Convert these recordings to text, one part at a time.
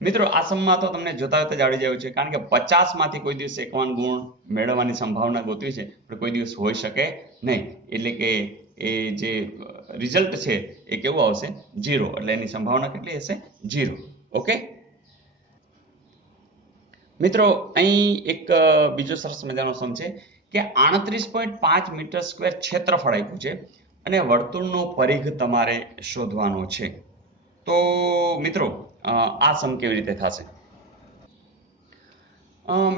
મિત્રો આ સમમાં તો તમને જોતા જોતા જ આવડી જાય છે, કારણ કે 50 માંથી કોઈ દિવસ 51 ગુણ મેળવવાની સંભાવના ગોતવી છે પણ કોઈ દિવસ હોઈ શકે નહીં. એટલે કે એ જે રિઝલ્ટ છે એ કેવું આવશે? 0. એટલે એની સંભાવના કેટલી હશે? 0. ઓકે મિત્રો, અહીં એક બીજો સરસ મજાનો સમ છે કે 38.5 મીટર સ્ક્વેર ક્ષેત્રફળ આપ્યું છે અને વર્તુળનો પરિઘ તમારે શોધવાનો છે. તો મિત્રો આ સમ કેવી રીતે થશે?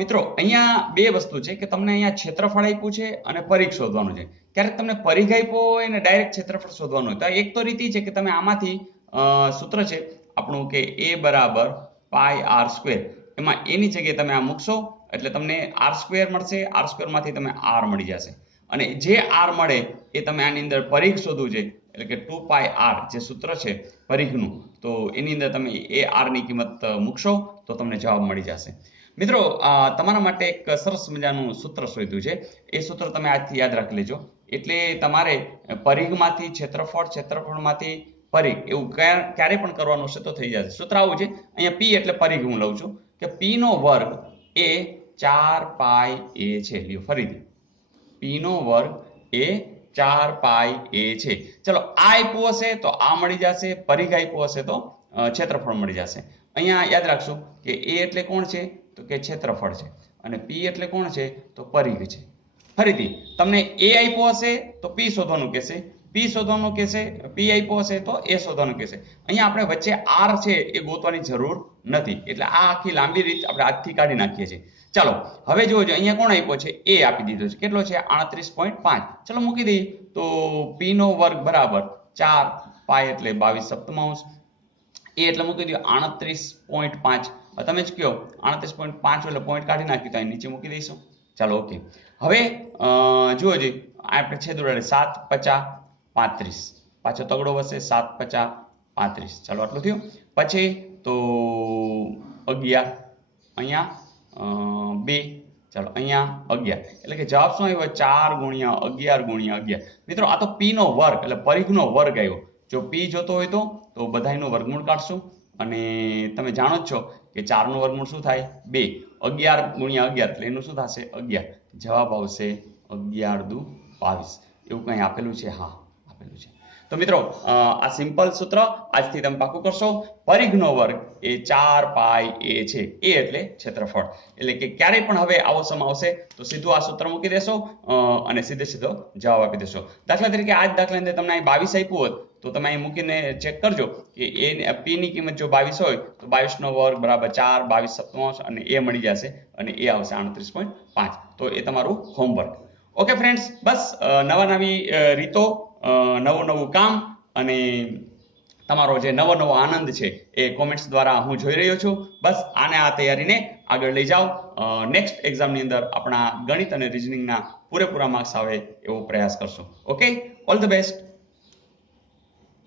મિત્રો અહીંયા બે વસ્તુ છે કે તમને અહીંયા ક્ષેત્રફળ આપ્યું છે અને પરિઘ શોધવાનું છે. ક્યારેક તમને પરિઘ આપ્યો હોય અને ડાયરેક્ટ ક્ષેત્રફળ શોધવાનું હોય તો એક તો રીત છે કે તમે આમાંથી સૂત્ર છે આપણું કે a બરાબર પાઈ આર સ્ક્વેર, એમાં એની જગ્યાએ તમે આ મૂકશો એટલે તમને આર સ્ક્વેર મળશે. આર સ્ક્વેર માંથી તમે આર મળી જશે અને જે આર મળે એ તમે આની અંદર પરિઘ શોધવું છે એટલે કે 2 પાઈ આર જે સૂત્ર છે પરિઘનું, તો એની અંદર તમે એ આર ની કિંમત મૂકશો તો તમને જવાબ મળી જશે. મિત્રો તમારા માટે એક સરસ મજાનું સૂત્ર શોધ્યું છે, એ સૂત્ર તમે આજથી યાદ રાખી લેજો. એટલે તમારે પરિઘમાંથી ક્ષેત્રફળ, ક્ષેત્રફળમાંથી પરિઘ એવું ક્યારે પણ કરવાનું છે તો થઈ જશે. સૂત્ર આવું છે, અહીંયા p એટલે પરિઘ હું લઉં છું કે p નો વર્ગ એ 4 પાઈ a છે. લ્યો ફરીથી, p નો વર્ગ એ 4 પાઈ a છે. ચલો આ આપ્યું હશે તો આ મળી જશે, પરિઘ આપ્યું હશે તો ક્ષેત્રફળ મળી જશે. અહીંયા યાદ રાખશું કે a એટલે કોણ છે? તો કે ક્ષેત્રફળ છે અને p એટલે કોણ છે? તો પરિઘ છે. ફરીથી તમને a આપ્યો હશે તો p શોધવાનું કહેશે, p શોધવાનું કહેશે, p આપ્યો હશે તો a શોધવાનું કહેશે. અહીંયા આપણે વચ્ચે r છે એ ગોતવાની જરૂર નથી, એટલે આ આખી લાંબી રીત આપણે આજથી કાઢી નાખીએ છીએ. ચાલો હવે જોજો, અહીંયા કોણ આપ્યો છે? a આપી દીધો છે. કેટલો છે? 38.5. ચલો મૂકી દઈએ તો p નો વર્ગ બરાબર 4 પાઈ એટલે 22 સપ્તમાંશ, એ એટલે મૂકી દો 38.5. તમે જ કયો 38.5 એટલે પોઈન્ટ કાઢી નાખી તો અહીં નીચે મૂકી દઈશું. ચાલો ઓકે. હવે જુઓ જી, આપણે છેદ ઉડાડે 7 50 35, પાછો તગડો વધશે 7 50 35. ચાલો આટલું થયું. પછી તો 11, અહીંયા 2, ચાલો અહીંયા 11, એટલે કે જવાબ શું આવ્યો? 4 ગુણ્યા 11 ગુણ્યા 11. મિત્રો આ તો p નો વર્ગ એટલે પરિઘનો વર્ગ આવ્યો. જો p જોતો હોય તો બધાયનું વર્ગમૂળ કાઢશું અને તમે જાણો જ છો કે 4 નું વર્ગમૂળ શું થાય? 2. 11 ગુણ્યા 11 એટલે એનું શું થશે? 11. જવાબ આવશે 11 દુ 22. એવું કંઈ આપેલું છે? હા આપેલું છે. તો મિત્રો આ સિમ્પલ સૂત્ર આજથી તમે પાકું કરશો. પરિઘનો વર્ગ એ 4 પાઈ a છે, a એટલે ક્ષેત્રફળ. એટલે કે ક્યારેય પણ હવે આવો સમ આવશે તો સીધું આ સૂત્ર મૂકી દેશો અને સીધો જવાબ આપી દેશો. દાખલા તરીકે આ જ દાખલા અંદર તમને અહીં 22 આપ્યું હોત તો તમે અહીં મૂકીને ચેક કરજો કે a p ની કિંમત જો 22 હોય તો 22 નો વર્ગ બરાબર 4, 22 સપ્તમાંશ અને a મળી જશે અને a આવશે 38.5. તો એ તમારું હોમવર્ક. ઓકે ફ્રેન્ડ્સ, બસ નવી રીતો, નવું કામ અને તમારો જે નવો આનંદ છે એ કોમેન્ટ્સ દ્વારા હું જોઈ રહ્યો છું. બસ આને આ તૈયારીને આગળ લઈ જાઓ. નેક્સ્ટ એક્ઝામની અંદર આપણા ગણિત અને રીઝનિંગના પૂરેપૂરા માર્ક્સ આવે એવો પ્રયાસ કરશો. Okay, all the best.